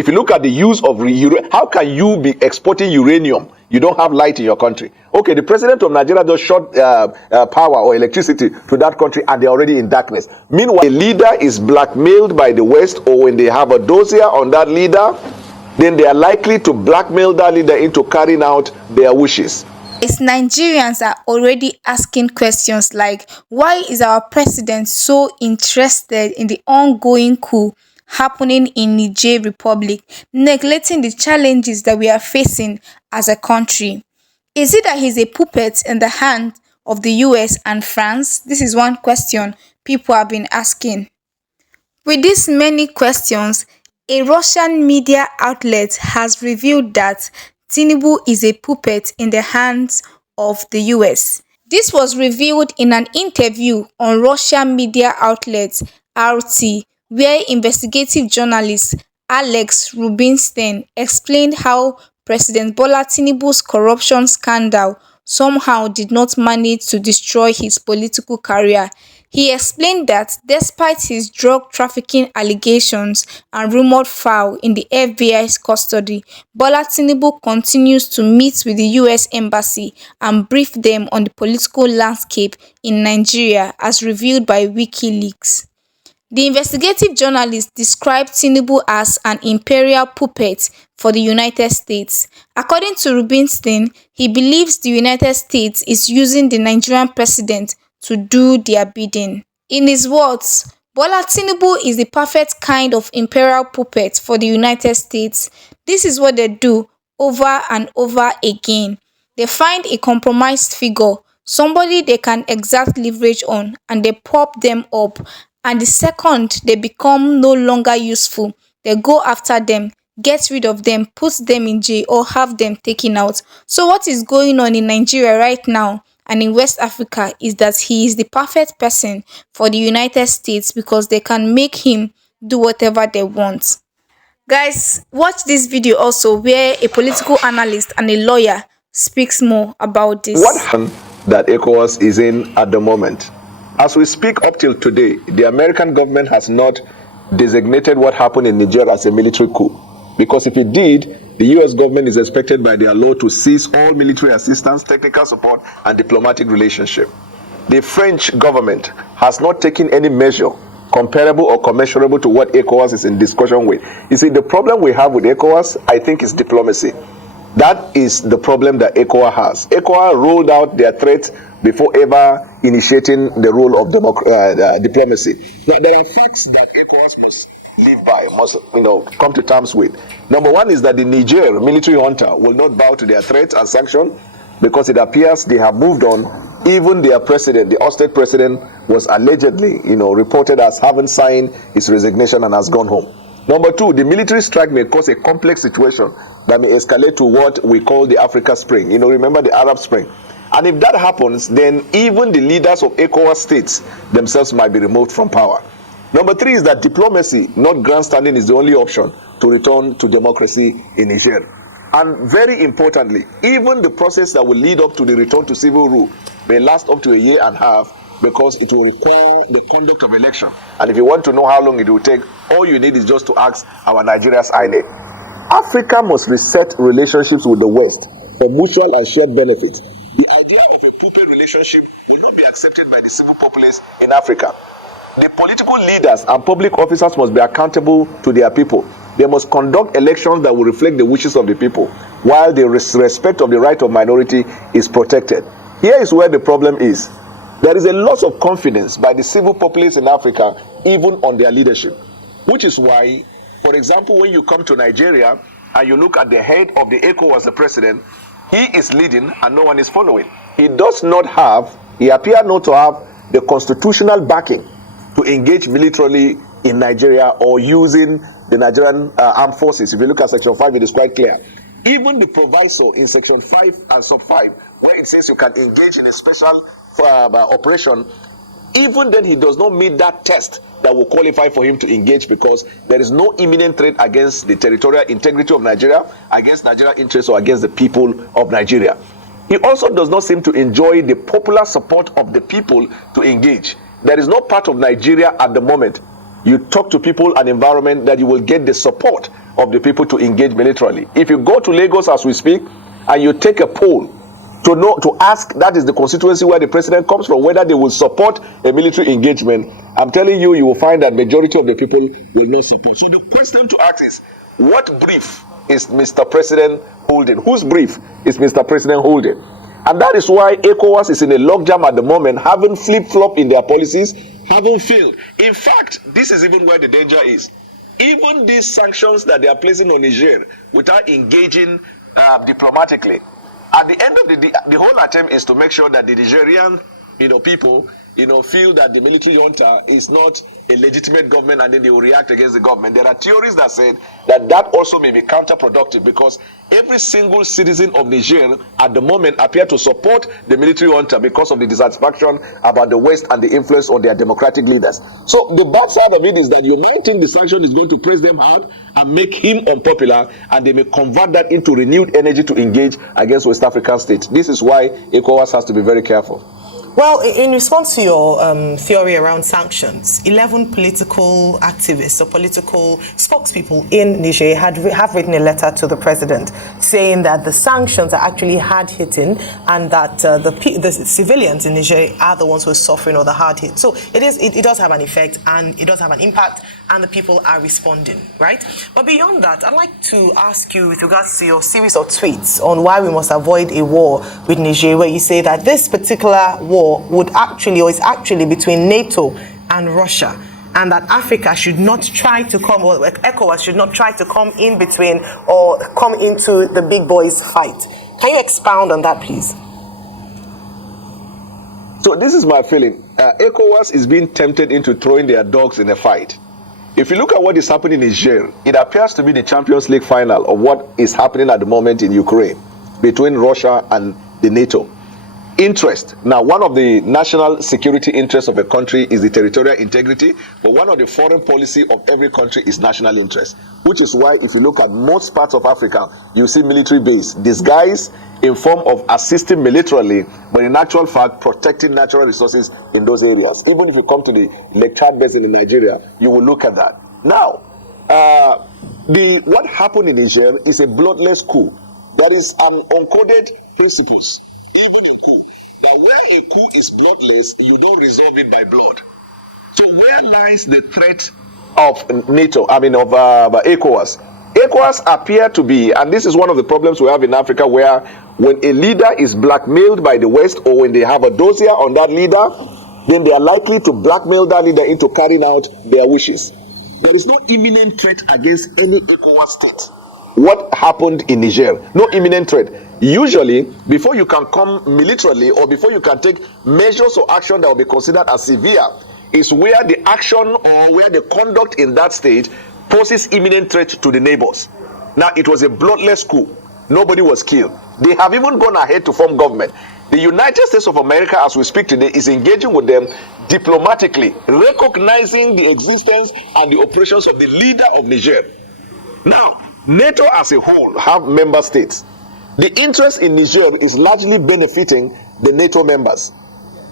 If you look at the use of how can you be exporting uranium? You don't have light in your country. Okay, the president of Nigeria just shot power or electricity to that country and they're already in darkness. Meanwhile, a leader is blackmailed by the West, or when they have a dossier on that leader, then they are likely to blackmail that leader into carrying out their wishes. Nigerians are already asking questions like, why is our president so interested in the ongoing coup happening in Niger Republic, neglecting the challenges that we are facing as a country? Is it that he's a puppet in the hand of the US and France? This is one question people have been asking. With these many questions, a Russian media outlet has revealed that Tinubu is a puppet in the hands of the US. This was revealed in an interview on Russian media outlet RT, where investigative journalist Alex Rubinstein explained how President Bola Tinubu's corruption scandal somehow did not manage to destroy his political career. He explained that despite his drug trafficking allegations and rumored foul in the FBI's custody, Bola Tinubu continues to meet with the US Embassy and brief them on the political landscape in Nigeria, as revealed by WikiLeaks. The investigative journalist described Tinubu as an imperial puppet for the United States. According to Rubinstein, he believes the United States is using the Nigerian president to do their bidding. In his words, Bola Tinubu is the perfect kind of imperial puppet for the United States. This is what they do over and over again. They find a compromised figure, somebody they can exert leverage on, and they prop them up. And the second they become no longer useful, they go after them, get rid of them, put them in jail, or have them taken out. So what is going on in Nigeria right now and in West Africa is that he is the perfect person for the United States because they can make him do whatever they want. Guys, watch this video also where a political analyst and a lawyer speaks more about this. What happened that Ecowas is in at the moment? As we speak up till today, the American government has not designated what happened in Niger as a military coup. Because if it did, the US government is expected by their law to cease all military assistance, technical support, and diplomatic relationship. The French government has not taken any measure comparable or commensurable to what Ecowas is in discussion with. You see, the problem we have with Ecowas, I think, is diplomacy. That is the problem that ECOWAS has. ECOWAS rolled out their threat before ever initiating the role of diplomacy. Now, there are facts that ECOWAS must live by, must come to terms with. Number one is that the Niger military junta will not bow to their threats and sanctions because it appears they have moved on. Even their president, the ousted president, was allegedly, reported as having signed his resignation and has gone home. Number two, the military strike may cause a complex situation that may escalate to what we call the Africa Spring. Remember the Arab Spring. And if that happens, then even the leaders of ECOWAS states themselves might be removed from power. Number three is that diplomacy, not grandstanding, is the only option to return to democracy in Niger. And very importantly, even the process that will lead up to the return to civil rule may last up to a year and a half because it will require the conduct of election. And if you want to know how long it will take, all you need is just to ask our Nigeria's INEC. Africa must reset relationships with the West for mutual and shared benefits. The idea of a puppet relationship will not be accepted by the civil populace in Africa. The political leaders and public officers must be accountable to their people. They must conduct elections that will reflect the wishes of the people, while the respect of the right of minority is protected. Here is where the problem is. There is a loss of confidence by the civil populace in Africa, even on their leadership. Which is why, for example, when you come to Nigeria and you look at the head of the ECOWAS, the president, he is leading and no one is following. He appears not to have the constitutional backing to engage militarily in Nigeria or using the Nigerian armed forces. If you look at Section 5, it is quite clear. Even the proviso in Section 5 and Sub 5, where it says you can engage in a special operation, even then he does not meet that test that will qualify for him to engage because there is no imminent threat against the territorial integrity of Nigeria, against Nigerian interests, or against the people of Nigeria. He also does not seem to enjoy the popular support of the people to engage. There is no part of Nigeria at the moment you talk to people and environment that you will get the support of the people to engage militarily. If you go to Lagos as we speak and you take a poll to ask, that is the constituency where the president comes from, whether they will support a military engagement, I'm telling you, you will find that majority of the people will not support. So the question to ask is, what brief is Mr. President holding? Whose brief is Mr. President holding? And that is why ECOWAS is in a logjam at the moment, having flip-flop in their policies, having failed. In fact, this is even where the danger is. Even these sanctions that they are placing on Niger without engaging diplomatically, at the end of the day, the whole attempt is to make sure that the Nigerian, people, feel that the military junta is not a legitimate government, and then they will react against the government. There are theories that said that also may be counterproductive, because every single citizen of Niger at the moment appear to support the military junta because of the dissatisfaction about the West and the influence on their democratic leaders. So the bad side of it is that you might think the sanction is going to press them hard and make him unpopular, and they may convert that into renewed energy to engage against West African states. This is why ECOWAS has to be very careful. Well, in response to your theory around sanctions, 11 political activists or political spokespeople in Niger have written a letter to the president saying that the sanctions are actually hard-hitting, and that the civilians in Niger are the ones who are suffering all the hard hit. So it does have an effect, and it does have an impact, and the people are responding, right? But beyond that, I'd like to ask you, with regards to your series of tweets on why we must avoid a war with Niger, where you say that this particular war is actually between NATO and Russia, and that Africa should not try to come, or ECOWAS should not try to come in between or come into the big boys' fight. Can you expound on that, please? So this is my feeling. ECOWAS is being tempted into throwing their dogs in a fight. If you look at what is happening in Niger, it appears to be the Champions League final of what is happening at the moment in Ukraine between Russia and the NATO. Interest. Now, one of the national security interests of a country is the territorial integrity, but one of the foreign policy of every country is national interest, which is why if you look at most parts of Africa, you see military base disguised in form of assisting militarily, but in actual fact protecting natural resources in those areas. Even if you come to the Lake Chad Basin in Nigeria, you will look at that. Now, what happened in Niger is a bloodless coup. There is an uncoded principles, even in coup, that where a coup is bloodless, you don't resolve it by blood. So where lies the threat of NATO, of ECOWAS? ECOWAS appear to be, and this is one of the problems we have in Africa, where when a leader is blackmailed by the West, or when they have a dossier on that leader, then they are likely to blackmail that leader into carrying out their wishes. There is no imminent threat against any ECOWAS state. What happened in Niger? No imminent threat. Usually, before you can come militarily, or before you can take measures or action that will be considered as severe, is where the action or where the conduct in that state poses imminent threat to the neighbors. Now, it was a bloodless coup. Nobody was killed. They have even gone ahead to form government. The United States of America, as we speak today, is engaging with them diplomatically, recognizing the existence and the operations of the leader of Niger. Now, NATO as a whole have member states. The interest in Niger is largely benefiting the NATO members.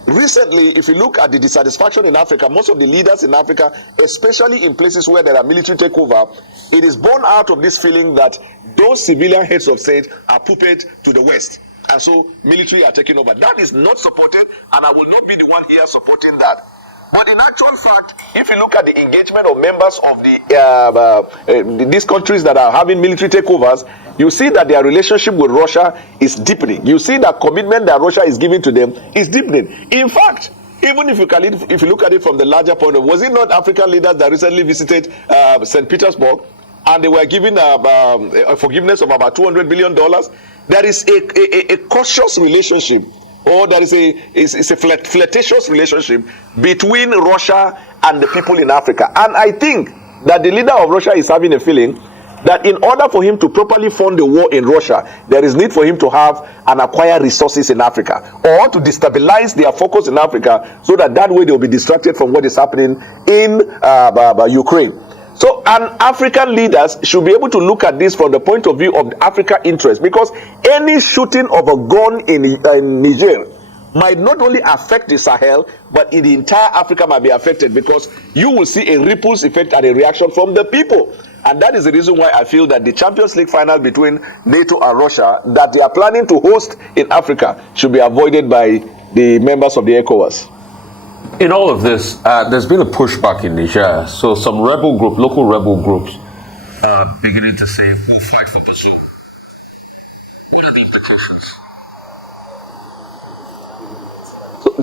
Recently, if you look at the dissatisfaction in Africa, most of the leaders in Africa, especially in places where there are military takeover, it is born out of this feeling that those civilian heads of state are puppet to the West. And so military are taking over. That is not supported, and I will not be the one here supporting that. But in actual fact, if you look at the engagement of members of these countries that are having military takeovers, you see that their relationship with Russia is deepening. You see that commitment that Russia is giving to them is deepening. In fact, even if you look at it from the larger point of, was it not African leaders that recently visited St. Petersburg, and they were given a forgiveness of about $200 billion? There is a cautious relationship, or there is a flirtatious relationship between Russia and the people in Africa. And I think that the leader of Russia is having a feeling that in order for him to properly fund the war in Russia, there is need for him to have and acquire resources in Africa, or to destabilize their focus in Africa, so that way they will be distracted from what is happening in Ukraine. So, and African leaders should be able to look at this from the point of view of Africa interest, because any shooting of a gun in Niger might not only affect the Sahel, but in the entire Africa might be affected, because you will see a ripples effect and a reaction from the people. And that is the reason why I feel that the Champions League final between NATO and Russia that they are planning to host in Africa should be avoided by the members of the Ecowas. In all of this, there's been a pushback in Niger. So some local rebel groups are beginning to say, we'll fight for Bazoum. What are the implications?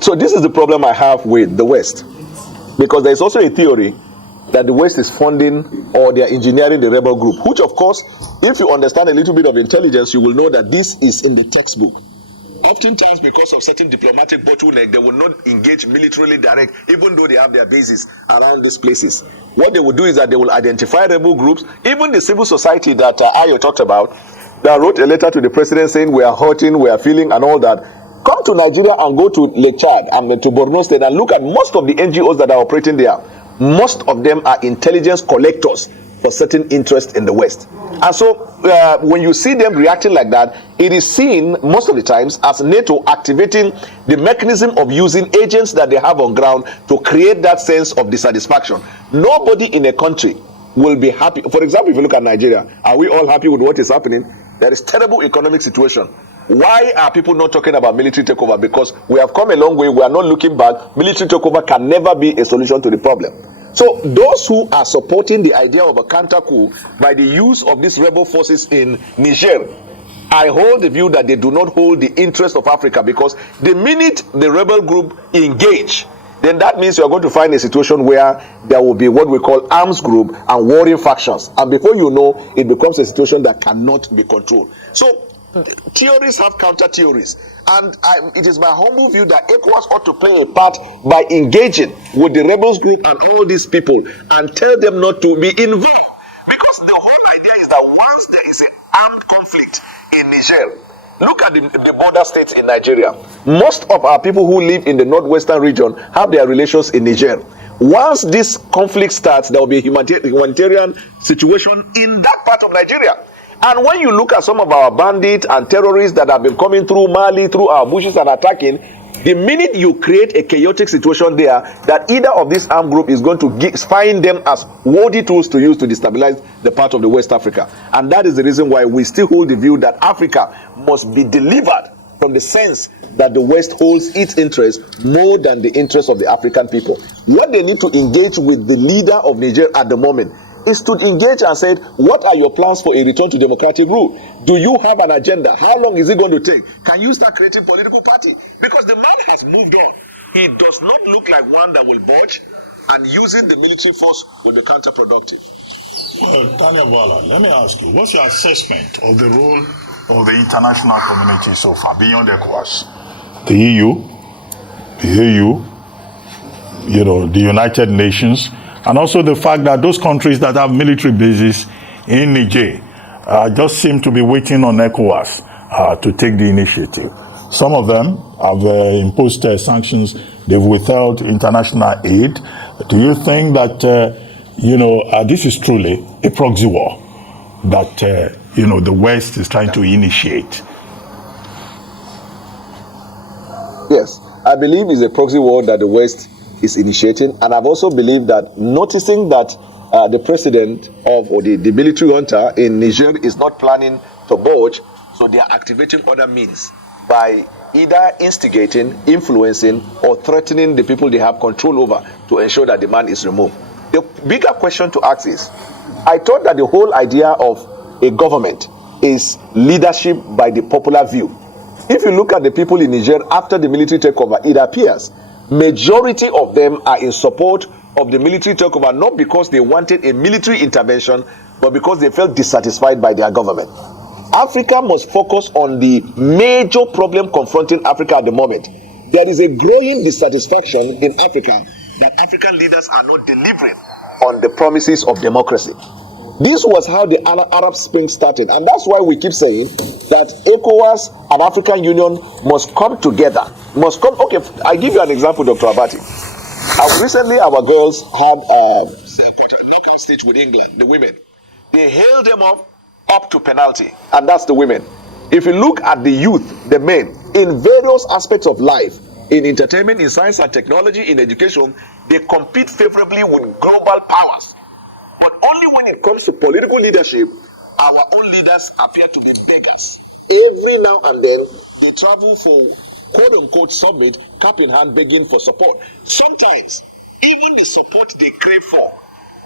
So this is the problem I have with the West, because there is also a theory that the West is funding or they are engineering the rebel group, which of course, if you understand a little bit of intelligence, you will know that this is in the textbook. Oftentimes, because of certain diplomatic bottleneck, they will not engage militarily direct, even though they have their bases around these places. What they will do is that they will identify rebel groups, even the civil society that Ayo talked about, that wrote a letter to the president saying we are hurting, we are feeling and all that. Come to Nigeria and go to Lake Chad and to Borno State and look at most of the NGOs that are operating there. Most of them are intelligence collectors for certain interests in the West. And so when you see them reacting like that, it is seen most of the times as NATO activating the mechanism of using agents that they have on ground to create that sense of dissatisfaction. Nobody in a country will be happy. For example, if you look at Nigeria, are we all happy with what is happening? There is terrible economic situation. Why are people not talking about military takeover? Because we have come a long way. We are not looking back. Military takeover can never be a solution to the problem. So those who are supporting the idea of a counter coup by the use of these rebel forces in Niger, I hold the view that they do not hold the interest of Africa, because the minute the rebel group engage, then that means you're going to find a situation where there will be what we call arms group and warring factions. And before you know, it becomes a situation that cannot be controlled. So theories have counter theories, and it is my humble view that ECOWAS ought to play a part by engaging with the rebels group and all these people and tell them not to be involved, because the whole idea is that once there is an armed conflict in Niger, look at the border states in Nigeria. Most of our people who live in the northwestern region have their relations in Niger. Once this conflict starts, there will be a humanitarian situation in that part of Nigeria. And when you look at some of our bandits and terrorists that have been coming through Mali, through our bushes and attacking, the minute you create a chaotic situation there, that either of this armed group is going to find them as worthy tools to use to destabilize the part of the West Africa. And that is the reason why we still hold the view that Africa must be delivered from the sense that the West holds its interest more than the interest of the African people. What they need to engage with the leader of Niger at the moment is to engage and say, what are your plans for a return to democratic rule? Do you have an agenda? How long is it going to take? Can you start creating political party? Because the man has moved on. He does not look like one that will budge, and using the military force will be counterproductive. Well, Daniel Bola, let me ask you, what's your assessment of the role of the international community so far, beyond ECOWAS? The EU, the United Nations, and also the fact that those countries that have military bases in Niger just seem to be waiting on ECOWAS to take the initiative. Some of them have imposed sanctions. They've withheld international aid. Do you think that, this is truly a proxy war that, the West is trying to initiate? Yes, I believe it's a proxy war that the West is initiating, and I've also believed that, noticing that the president or the military junta in Niger is not planning to budge, so they are activating other means by either instigating, influencing, or threatening the people they have control over to ensure that the man is removed. The bigger question to ask is, I thought that the whole idea of a government is leadership by the popular view. If you look at the people in Niger after the military takeover, it appears majority of them are in support of the military takeover, not because they wanted a military intervention, but because they felt dissatisfied by their government. Africa must focus on the major problem confronting Africa at the moment. There is a growing dissatisfaction in Africa that African leaders are not delivering on the promises of democracy. This was how the Arab Spring started, and that's why we keep saying that ECOWAS and African Union must come together. Okay, I give you an example, Dr. Abati. Recently, our girls had a stage with England, the women. They held them up to penalty, and that's the women. If you look at the youth, the men, in various aspects of life, in entertainment, in science and technology, in education, they compete favorably with global powers. But only when it comes to political leadership, our own leaders appear to be beggars. Every now and then, they travel for quote-unquote summit, cap in hand, begging for support. Sometimes, even the support they crave for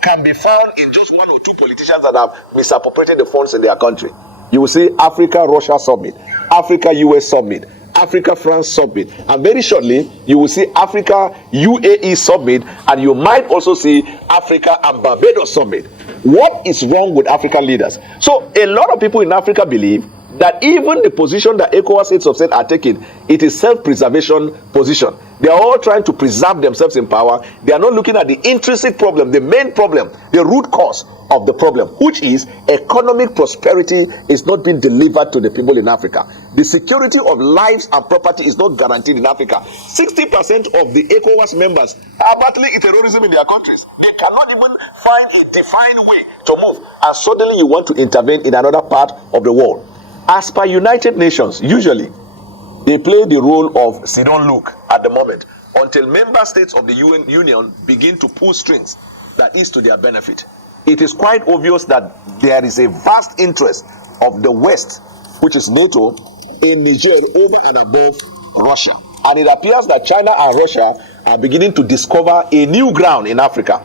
can be found in just one or two politicians that have misappropriated the funds in their country. You will see Africa-Russia summit, Africa-US summit, Africa-France summit, and very shortly, you will see Africa-UAE summit, and you might also see Africa and Barbados summit. What is wrong with African leaders? So a lot of people in Africa believe that even the position that Ecowas heads of state are taking, it is self-preservation position. They are all trying to preserve themselves in power. They are not looking at the intrinsic problem, the main problem, the root cause of the problem, which is economic prosperity is not being delivered to the people in Africa. The security of lives and property is not guaranteed in Africa. 60% of the Ecowas members are battling terrorism in their countries. They cannot even find a defined way to move. And suddenly you want to intervene in another part of the world. As per United Nations, usually they play the role of sit down look at the moment until member states of the Union begin to pull strings that is to their benefit. It is quite obvious that there is a vast interest of the West, which is NATO, in Niger over and above Russia. And it appears that China and Russia are beginning to discover a new ground in Africa,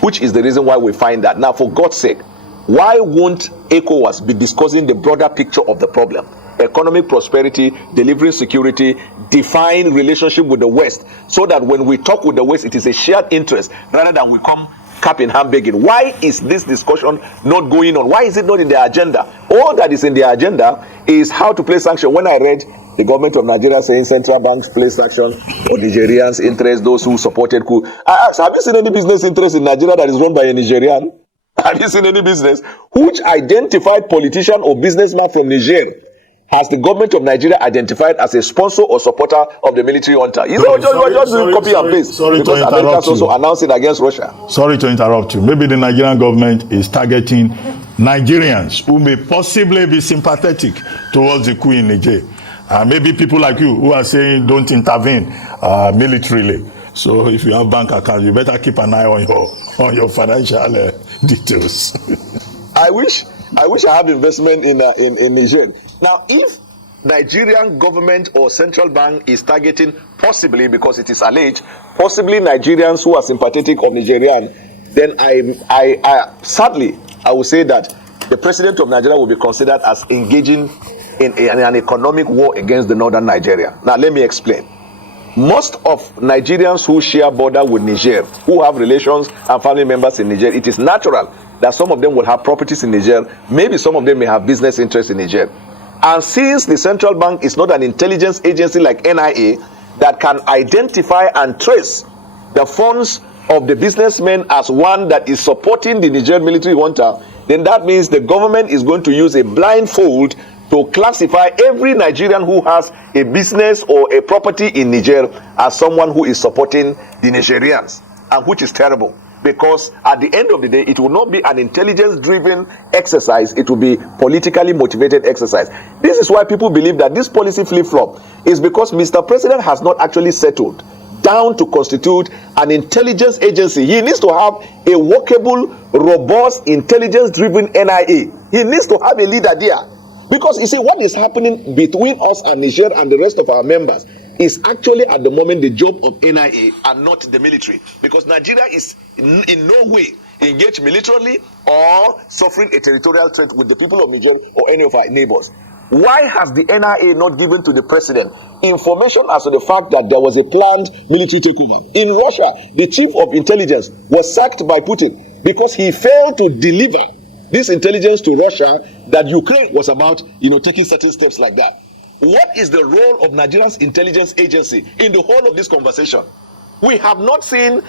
which is the reason why we find that. Now, for God's sake, why won't ECOWAS be discussing the broader picture of the problem? Economic prosperity, delivering security, define relationship with the West, so that when we talk with the West, it is a shared interest rather than we come cap in hand begging. Why is this discussion not going on? Why is it not in their agenda? All that is in their agenda is how to place sanction. When I read the government of Nigeria saying central banks place sanction on Nigerians' interest, those who supported coup, I asked, have you seen any business interest in Nigeria that is run by a Nigerian? Have you seen any business? Which identified politician or businessman from Niger has the government of Nigeria identified as a sponsor or supporter of the military junta? You know, just doing copy and paste. Because America is also announcing against Russia. Sorry to interrupt you. Maybe the Nigerian government is targeting Nigerians who may possibly be sympathetic towards the coup in Niger. Maybe people like you who are saying don't intervene militarily. So if you have bank account, you better keep an eye on your financial details. I wish I have investment in Niger. Now, if Nigerian government or central bank is targeting, possibly because it is alleged, possibly Nigerians who are sympathetic of Nigerian, then I sadly I will say that the president of Nigeria will be considered as engaging in an economic war against the northern Nigeria. Now, let me explain. Most of Nigerians who share border with Niger, who have relations and family members in Niger, it is natural that some of them will have properties in Niger. Maybe some of them may have business interests in Niger. And since the central bank is not an intelligence agency like NIA that can identify and trace the funds of the businessmen as one that is supporting the Niger military junta, then that means the government is going to use a blindfold to classify every Nigerian who has a business or a property in Niger as someone who is supporting the Nigerians, and which is terrible. Because at the end of the day, it will not be an intelligence-driven exercise, it will be politically motivated exercise. This is why people believe that this policy flip-flop is because Mr. President has not actually settled down to constitute an intelligence agency. He needs to have a workable, robust, intelligence-driven NIA. He needs to have a leader there. Because you see, what is happening between us and Niger and the rest of our members is actually at the moment the job of NIA and not the military. Because Nigeria is in no way engaged militarily or suffering a territorial threat with the people of Niger or any of our neighbors. Why has the NIA not given to the president information as to the fact that there was a planned military takeover? In Russia, the chief of intelligence was sacked by Putin because he failed to deliver this intelligence to Russia that Ukraine was about, taking certain steps like that. What is the role of Nigeria's intelligence agency in the whole of this conversation? We have not seen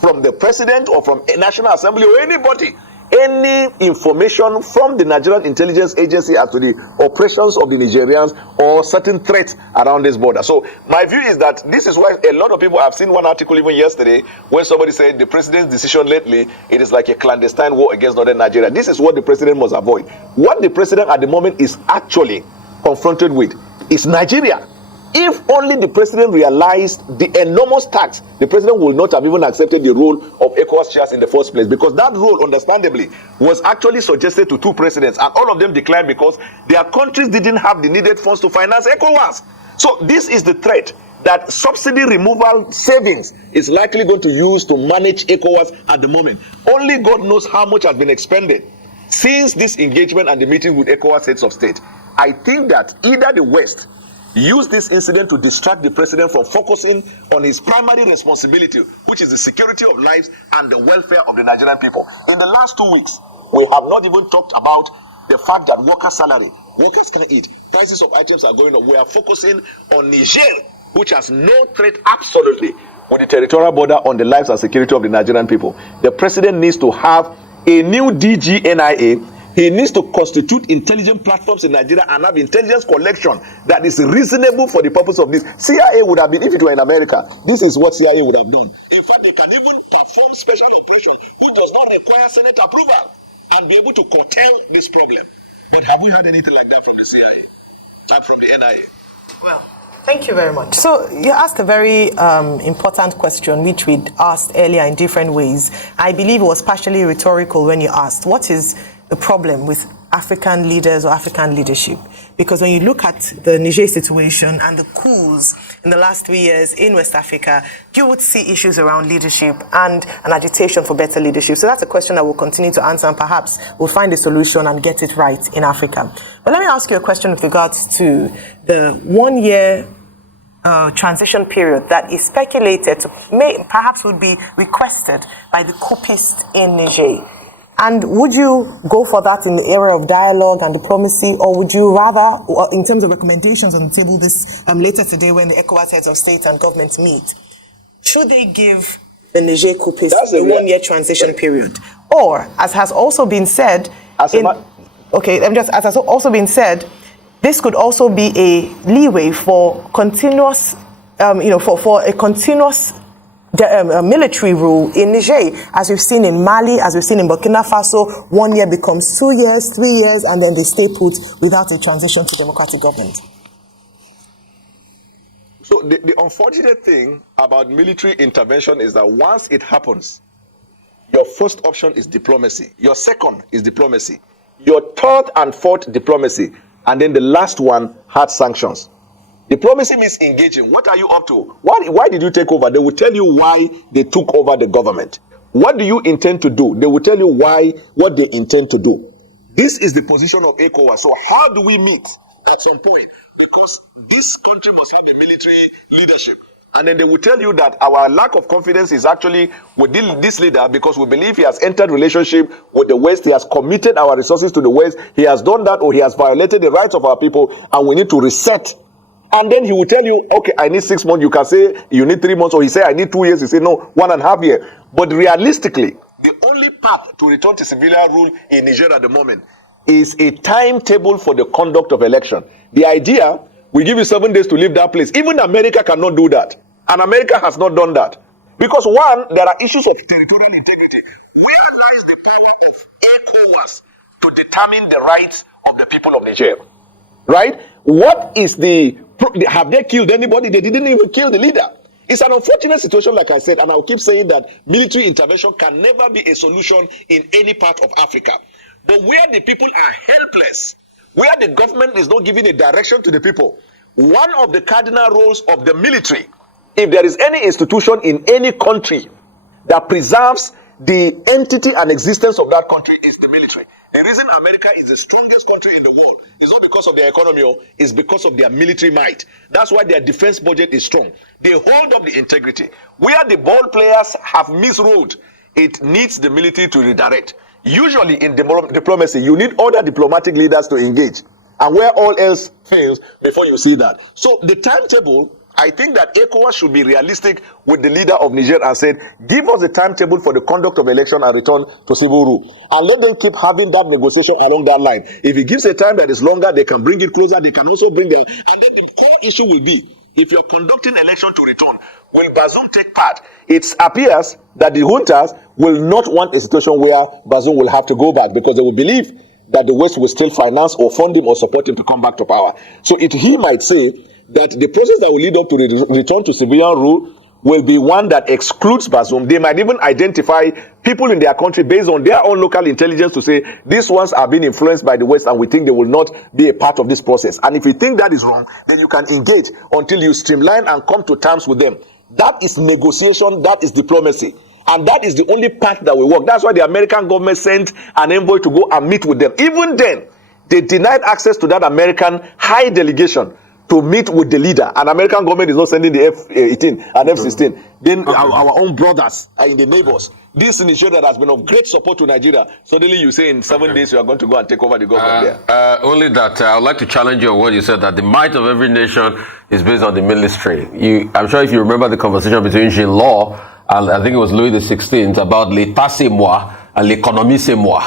from the president or from a National Assembly or anybody any information from the Nigerian intelligence agency as to the operations of the Nigerians or certain threats around this border. So my view is that this is why a lot of people have seen one article even yesterday when somebody said the president's decision lately, it is like a clandestine war against northern Nigeria. This is what the president must avoid. What the president at the moment is actually confronted with is Nigeria. If only the president realized the enormous tax, the president would not have even accepted the role of ECOWAS chairs in the first place, because that role, understandably, was actually suggested to two presidents, and all of them declined because their countries didn't have the needed funds to finance ECOWAS. So this is the threat that subsidy removal savings is likely going to use to manage ECOWAS at the moment. Only God knows how much has been expended since this engagement and the meeting with ECOWAS heads of state. I think that either the West use this incident to distract the president from focusing on his primary responsibility, which is the security of lives and the welfare of the Nigerian people. In the last 2 weeks, we have not even talked about the fact that workers' salary, workers can't eat, prices of items are going up. We are focusing on Niger, which has no threat absolutely with the territorial border on the lives and security of the Nigerian people. The president needs to have a new DGNIA. He needs to constitute intelligent platforms in Nigeria and have intelligence collection that is reasonable for the purpose of this. CIA would have been, if it were in America, this is what CIA would have done. In fact, they can even perform special operation which does not require Senate approval and be able to curtail this problem. But have we had anything like that from the CIA? Like from the NIA? Well, thank you very much. So you asked a very important question, which we'd asked earlier in different ways. I believe it was partially rhetorical when you asked, what is the problem with African leaders or African leadership? Because when you look at the Niger situation and the coups in the last 3 years in West Africa, you would see issues around leadership and an agitation for better leadership. So that's a question that we'll continue to answer, and perhaps we'll find a solution and get it right in Africa. But let me ask you a question with regards to the 1 year transition period that is speculated to perhaps would be requested by the coupists in Niger. And would you go for that in the area of dialogue and diplomacy, or would you rather, in terms of recommendations on the table this later today when the ECOWAS heads of state and government meet, should they give the Niger coupists a 1 year transition period? Or, as has also been said, as has also been said, this could also be a leeway for continuous, for a continuous military rule in Niger, as we've seen in Mali, as we've seen in Burkina Faso. 1 year becomes 2 years, 3 years, and then they stay put without a transition to democratic government. So the unfortunate thing about military intervention is that once it happens, your first option is diplomacy, your second is diplomacy, your third and fourth diplomacy, and then the last one, hard sanctions. Diplomacy means engaging. What are you up to? Why did you take over? They will tell you why they took over the government. What do you intend to do? They will tell you what they intend to do. This is the position of ECOWAS. So how do we meet at some point? Because this country must have a military leadership. And then they will tell you that our lack of confidence is actually with this leader because we believe he has entered relationship with the West. He has committed our resources to the West. He has done that, or he has violated the rights of our people, and we need to reset. And then he will tell you, okay, I need 6 months. You can say you need 3 months, or he say I need 2 years. You say no, 1.5 years. But realistically, the only path to return to civilian rule in Niger at the moment is a timetable for the conduct of election. The idea, we give you 7 days to leave that place. Even America cannot do that. And America has not done that. Because one, there are issues of territorial integrity. Where lies the power of ECOWAS to determine the rights of the people of Niger? Right? What is have they killed anybody? They didn't even kill the leader. It's an unfortunate situation, like I said, and I'll keep saying that military intervention can never be a solution in any part of Africa. But where the people are helpless, where the government is not giving a direction to the people, one of the cardinal roles of the military, if there is any institution in any country that preserves the entity and existence of that country, is the military. The reason America is the strongest country in the world is not because of their economy, it's because of their military might. That's why their defense budget is strong. They hold up the integrity. Where the ball players have misruled, it needs the military to redirect. Usually in diplomacy, you need other diplomatic leaders to engage. And where all else fails, before you see that. So the timetable, I think that ECOWAS should be realistic with the leader of Niger and said, give us a timetable for the conduct of election and return to civil rule. And let them keep having that negotiation along that line. If he gives a time that is longer, they can bring it closer. They can also bring them. And then the core issue will be, if you're conducting election to return, will Bazoum take part? It appears that the juntas will not want a situation where Bazoum will have to go back because they will believe that the West will still finance or fund him or support him to come back to power. So he might say that the process that will lead up to the return to civilian rule will be one that excludes Bazoum. They might even identify people in their country based on their own local intelligence to say these ones are being influenced by the West and we think they will not be a part of this process. And if you think that is wrong, then you can engage until you streamline and come to terms with them. That is negotiation, that is diplomacy. And that is the only path that will work. That's why the American government sent an envoy to go and meet with them. Even then, they denied access to that American high delegation to meet with the leader. And American government is not sending the F-18 and F-16. Then our own brothers are in the neighbors. This initiative that has been of great support to Nigeria, suddenly you say in 7 days you are going to go and take over the government there. Only that I would like to challenge you on what you said, that the might of every nation is based on the military. I'm sure if you remember the conversation between Jean Law and I think it was Louis XVI about l'état c'est moi and l'économie c'est moi.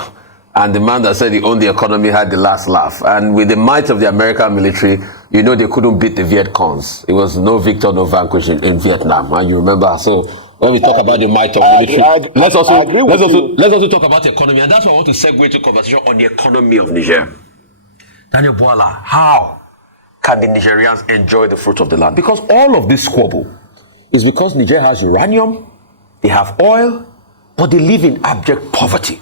And the man that said he owned the economy had the last laugh. And with the might of the American military, you know they couldn't beat the Viet Congs. It was no victor, no vanquish in Vietnam. And you remember? So when we talk about the might of military, let's also talk about the economy. And that's why I want to segue to conversation on the economy of Niger. Daniel Bola, how can the Nigerians enjoy the fruit of the land? Because all of this squabble is because Niger has uranium, they have oil, but they live in abject poverty.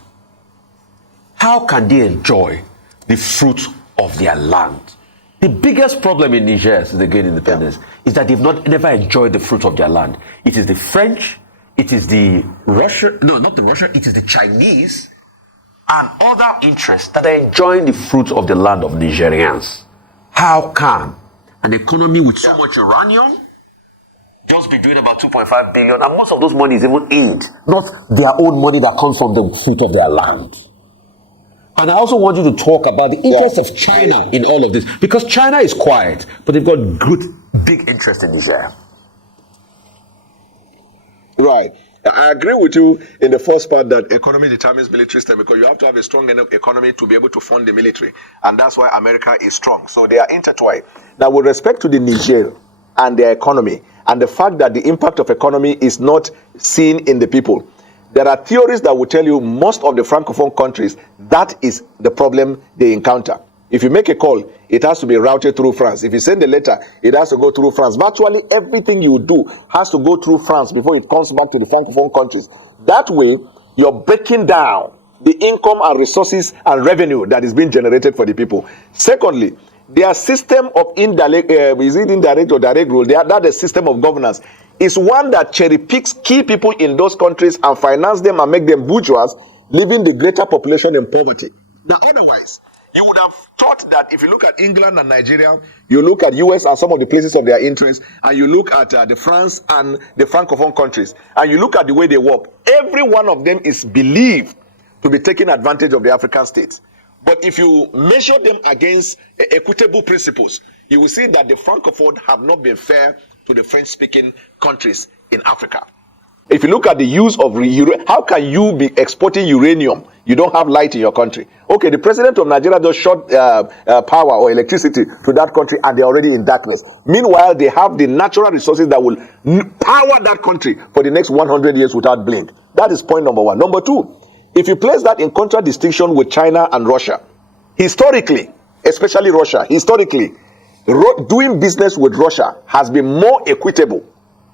How can they enjoy the fruit of their land? The biggest problem in Niger since they gained independence is that they've never enjoyed the fruit of their land. It is the French, it is the it is the Chinese and other interests that are enjoying the fruit of the land of Nigerians. How can an economy with so much uranium just be doing about 2.5 billion, and most of those money is even aid, not their own money that comes from the fruit of their land? And I also want you to talk about the interest of China in all of this, because China is quiet, but they've got good, big interest in this area. Right. I agree with you in the first part that economy determines military strength, because you have to have a strong enough economy to be able to fund the military. And that's why America is strong. So they are intertwined. Now, with respect to the Niger and their economy, and the fact that the impact of economy is not seen in the people, there are theories that will tell you most of the Francophone countries, that is the problem they encounter. If you make a call, it has to be routed through France. If you send a letter, it has to go through France. Virtually everything you do has to go through France before it comes back to the Francophone countries. That way, you're breaking down the income and resources and revenue that is being generated for the people. Secondly, their system of indirect, is it indirect or direct rule? That the system of governance is one that cherry picks key people in those countries and finance them and make them bourgeois, leaving the greater population in poverty. Now, otherwise, you would have thought that if you look at England and Nigeria, you look at US and some of the places of their interest, and you look at the France and the Francophone countries, and you look at the way they work, every one of them is believed to be taking advantage of the African states. But if you measure them against equitable principles, you will see that the Francophone have not been fair to the French-speaking countries in Africa. If you look at the use of how can you be exporting uranium? You don't have light in your country. Okay, the president of Nigeria just shot power or electricity to that country and they're already in darkness. Meanwhile, they have the natural resources that will power that country for the next 100 years without blink. That is point number one. Number two, if you place that in contradistinction with China and Russia, historically, especially Russia, historically, doing business with Russia has been more equitable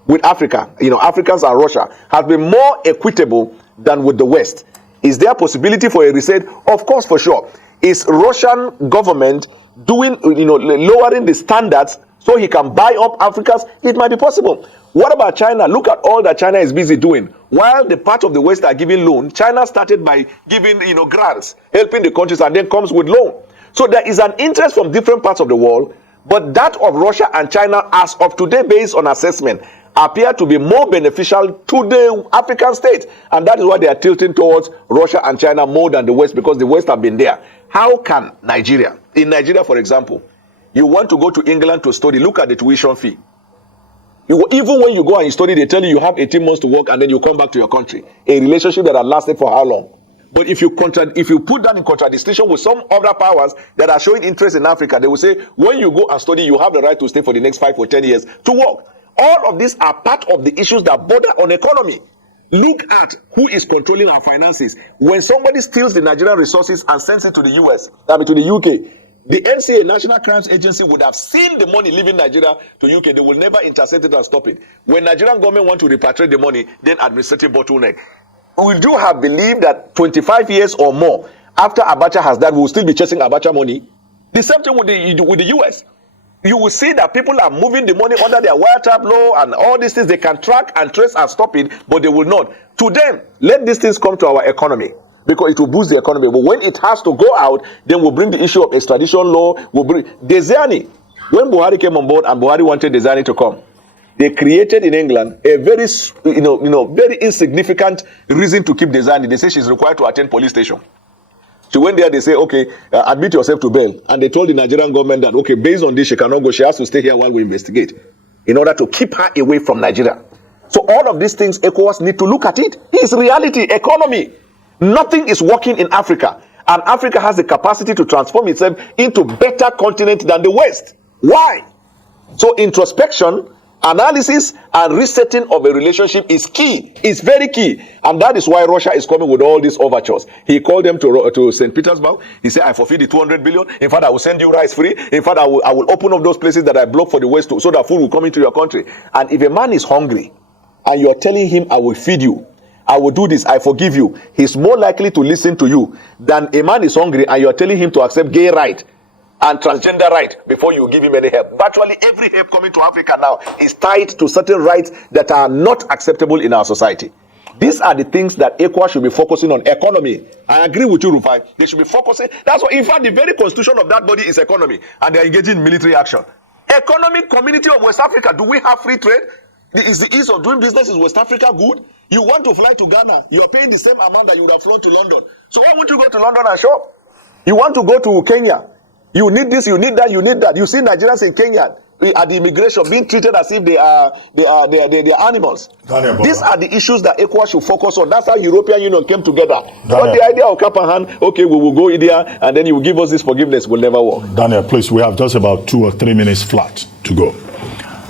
with Africa. You know, Africans and Russia have been more equitable than with the West. Is there a possibility for a reset? Of course, for sure. Is Russian government doing, lowering the standards so he can buy up Africans? It might be possible. What about China? Look at all that China is busy doing. While the part of the West are giving loan, China started by giving, grants, helping the countries, and then comes with loan. So there is an interest from different parts of the world, but that of Russia and China, as of today, based on assessment, appear to be more beneficial to the African states. And that is why they are tilting towards Russia and China more than the West, because the West have been there. How can Nigeria, in Nigeria, for example, you want to go to England to study, look at the tuition fee. Even when you go and you study, they tell you have 18 months to work and then you come back to your country. A relationship that has lasted for how long? But if you put that in contradistinction with some other powers that are showing interest in Africa, they will say, when you go and study, you have the right to stay for the next 5 or 10 years to work. All of these are part of the issues that border on economy. Look at who is controlling our finances. When somebody steals the Nigerian resources and sends it to the US, to the UK, The NCA, National Crimes Agency, would have seen the money leaving Nigeria to UK. They will never intercept it and stop it. When Nigerian government want to repatriate the money, then administrative bottleneck. We do have believed that 25 years or more after Abacha has died, we will still be chasing Abacha money. The same thing with the US. You will see that people are moving the money under their wiretap law and all these things. They can track and trace and stop it, but they will not. To them, let these things come to our economy, because it will boost the economy. But when it has to go out, then we'll bring the issue of extradition law. We'll bring Desani. When Buhari came on board and Buhari wanted Desani to come, they created in England a very, very insignificant reason to keep Desani. They say she's required to attend police station. She went there, they say, okay, admit yourself to bail. And they told the Nigerian government that, okay, based on this, she cannot go. She has to stay here while we investigate in order to keep her away from Nigeria. So all of these things, ECOWAS need to look at it. It's reality, economy. Nothing is working in Africa. And Africa has the capacity to transform itself into a better continent than the West. Why? So introspection, analysis, and resetting of a relationship is key. It's very key. And that is why Russia is coming with all these overtures. He called them to St. Petersburg. He said, I forfeit the 200 billion. In fact, I will send you rice free. In fact, I will open up those places that I blocked for the West so that food will come into your country. And if a man is hungry and you're telling him, I will feed you, I will do this, I forgive you, he's more likely to listen to you than a man is hungry and you're telling him to accept gay right and transgender right before you give him any help. Virtually every help coming to Africa now is tied to certain rights that are not acceptable in our society. These are the things that ECOWAS should be focusing on. Economy. I agree with you, Rufai. They should be focusing. That's why, in fact, the very constitution of that body is economy, and they're engaging in military action. Economic Community of West Africa. Do we have free trade? Is the ease of doing business in West Africa good? You want to fly to Ghana, you are paying the same amount that you would have flown to London. So why won't you go to London and shop? You want to go to Kenya, you need this, you need that, you need that. You see Nigerians in Kenya at the immigration being treated as if they are animals. These are the issues that ECOWAS should focus on. That's how European Union came together. But the idea of cap and hand, okay, we will go in there and then you will give us this forgiveness, will never work. Daniel, please, we have just about 2 or 3 minutes flat to go.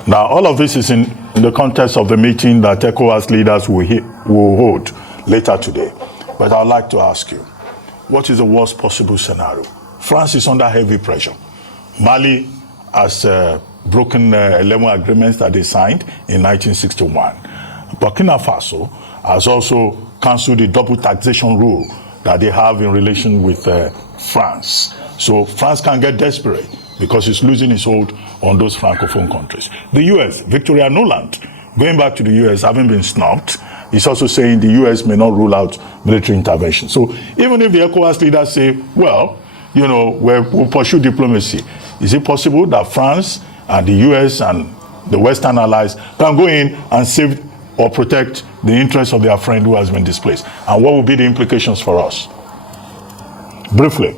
Now, all of this is in the context of the meeting that ECOWAS leaders will hold later today. But I'd like to ask you, what is the worst possible scenario? France is under heavy pressure. Mali has broken 11 agreements that they signed in 1961. Burkina Faso has also cancelled the double taxation rule that they have in relation with France. So France can get desperate because it's losing its hold on those francophone countries. The US, Victoria Nuland, going back to the US, having been snubbed, is also saying the US may not rule out military intervention. So even if the ECOWAS leaders say, well, we'll pursue diplomacy, is it possible that France and the US and the Western allies can go in and save or protect the interests of their friend who has been displaced? And what will be the implications for us? Briefly.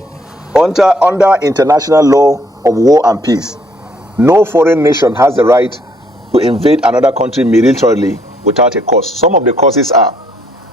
Under international law of war and peace, no foreign nation has the right to invade another country militarily without a cause. Some of the causes are,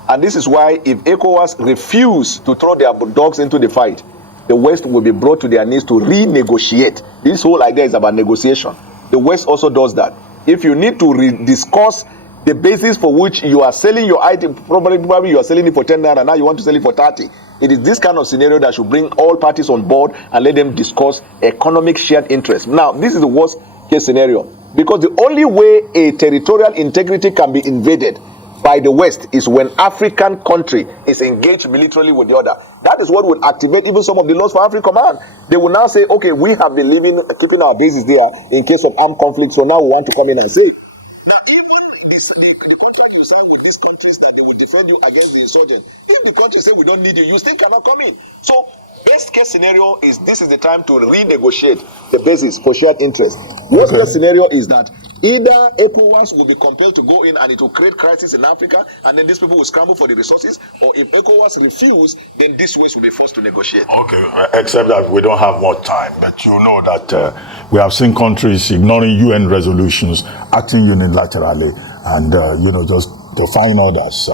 and this is why if ECOWAS refuse to throw their dogs into the fight, the West will be brought to their knees to renegotiate. This whole idea is about negotiation. The West also does that. If you need to discuss the basis for which you are selling your item, probably you are selling it for 10 naira, now you want to sell it for 30. It is this kind of scenario that should bring all parties on board and let them discuss economic shared interest. Now, this is the worst case scenario, because the only way a territorial integrity can be invaded by the West is when African country is engaged militarily with the other. That is what will activate even some of the laws for Africa Command. They will now say, okay, we have been keeping our bases there in case of armed conflict, so now we want to come in and say, with these countries and they will defend you against the insurgent. If the country say we don't need you, you still cannot come in. So best case scenario is this is the time to renegotiate the basis for shared interest. Worst case scenario is that either ECOWAS will be compelled to go in and it will create crisis in Africa, and then these people will scramble for the resources, or if ECOWAS refuse, then these ways will be forced to negotiate. Okay, except that we don't have more time, but you know that we have seen countries ignoring UN resolutions, acting unilaterally, and just defying orders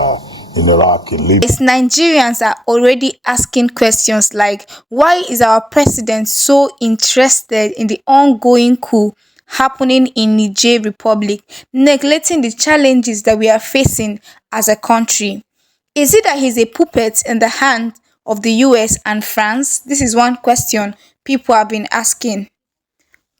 in Iraq, in Libya. Nigerians are already asking questions like, why is our president so interested in the ongoing coup happening in Niger Republic, neglecting the challenges that we are facing as a country? Is it that he's a puppet in the hand of the US and France? This is one question people have been asking.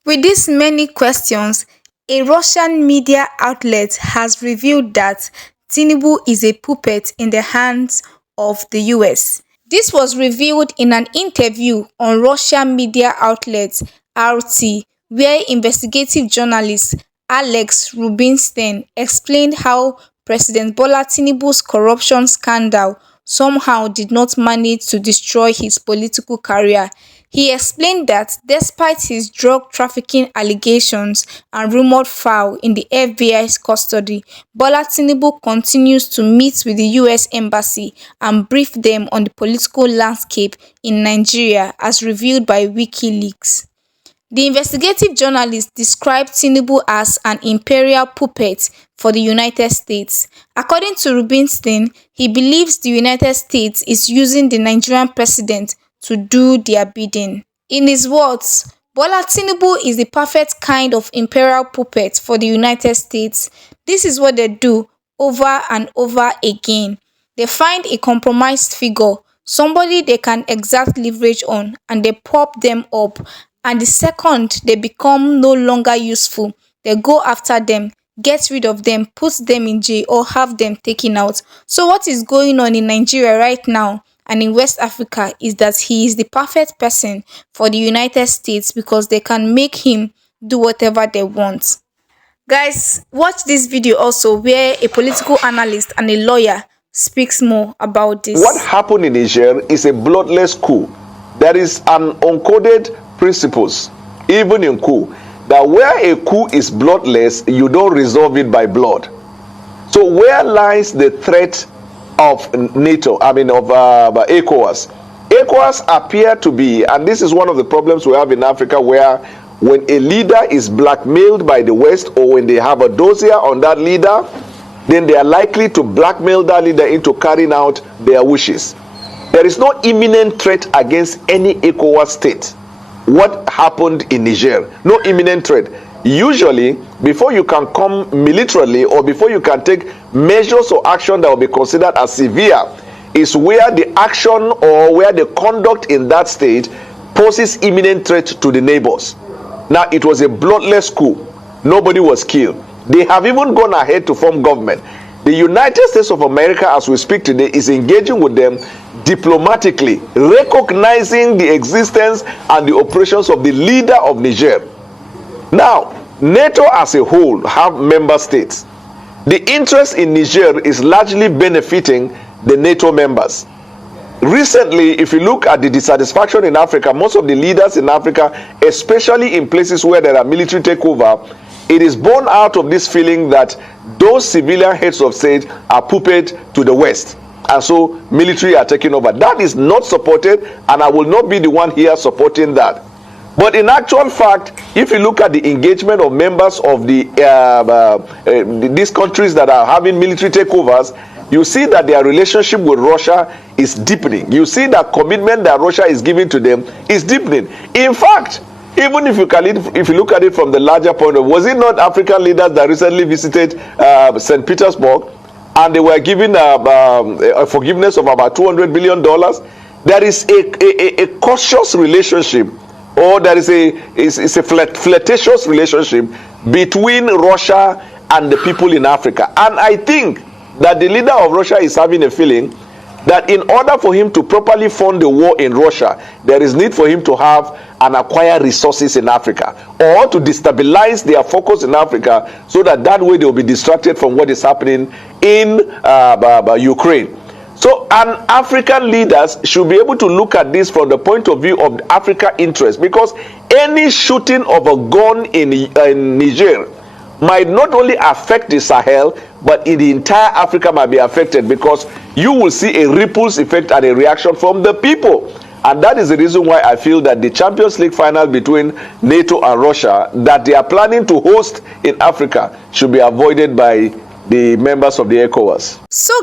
With these many questions, a Russian media outlet has revealed that Tinubu is a puppet in the hands of the US. This was revealed in an interview on Russian media outlet RT, where investigative journalist Alex Rubinstein explained how President Bola Tinubu's corruption scandal somehow did not manage to destroy his political career. He explained that despite his drug trafficking allegations and rumored foul in the FBI's custody, Bola Tinubu continues to meet with the US Embassy and brief them on the political landscape in Nigeria, as revealed by WikiLeaks. The investigative journalist described Tinubu as an imperial puppet for the United States. According to Rubinstein, he believes the United States is using the Nigerian president to do their bidding. In his words, Bola Tinubu is the perfect kind of imperial puppet for the United States. This is what they do over and over again. They find a compromised figure, somebody they can exert leverage on, and they prop them up. And the second they become no longer useful, they go after them, get rid of them, put them in jail, or have them taken out. So what is going on in Nigeria right now and in West Africa is that he is the perfect person for the United States because they can make him do whatever they want. Guys, watch this video also where a political analyst and a lawyer speaks more about this. What happened in Niger is a bloodless coup. There is an uncoded principles, even in coup, that where a coup is bloodless, you don't resolve it by blood. So where lies the threat of NATO, of Ecowas? Ecowas appear to be, and this is one of the problems we have in Africa, where when a leader is blackmailed by the West, or when they have a dossier on that leader, then they are likely to blackmail that leader into carrying out their wishes. There is no imminent threat against any ECOWAS state. What happened in Niger? No imminent threat. Usually, before you can come militarily or before you can take measures or action that will be considered as severe, is where the action or where the conduct in that state poses imminent threat to the neighbors. Now, it was a bloodless coup. Nobody was killed. They have even gone ahead to form government. The United States of America, as we speak today, is engaging with them diplomatically, recognizing the existence and the operations of the leader of Niger. Now, NATO as a whole have member states. The interest in Niger is largely benefiting the NATO members. Recently, if you look at the dissatisfaction in Africa, most of the leaders in Africa, especially in places where there are military takeover, it is born out of this feeling that those civilian heads of state are puppet to the West. And so military are taking over. That is not supported, and I will not be the one here supporting that. But in actual fact, if you look at the engagement of members of these countries that are having military takeovers, you see that their relationship with Russia is deepening. You see that commitment that Russia is giving to them is deepening. In fact, even if you look at it from the larger point of, was it not African leaders that recently visited St. Petersburg, and they were given a forgiveness of about $200 billion? There is a cautious relationship, or there is a flirtatious relationship between Russia and the people in Africa. And I think that the leader of Russia is having a feeling that in order for him to properly fund the war in Russia, there is need for him to have and acquire resources in Africa, or to destabilize their focus in Africa, so that way they will be distracted from what is happening in Ukraine. So, and African leaders should be able to look at this from the point of view of Africa interest, because any shooting of a gun in Niger might not only affect the Sahel, but in the entire Africa might be affected, because you will see a ripples effect and a reaction from the people. And that is the reason why I feel that the Champions League final between NATO and Russia that they are planning to host in Africa should be avoided by the members of the ECOWAS. So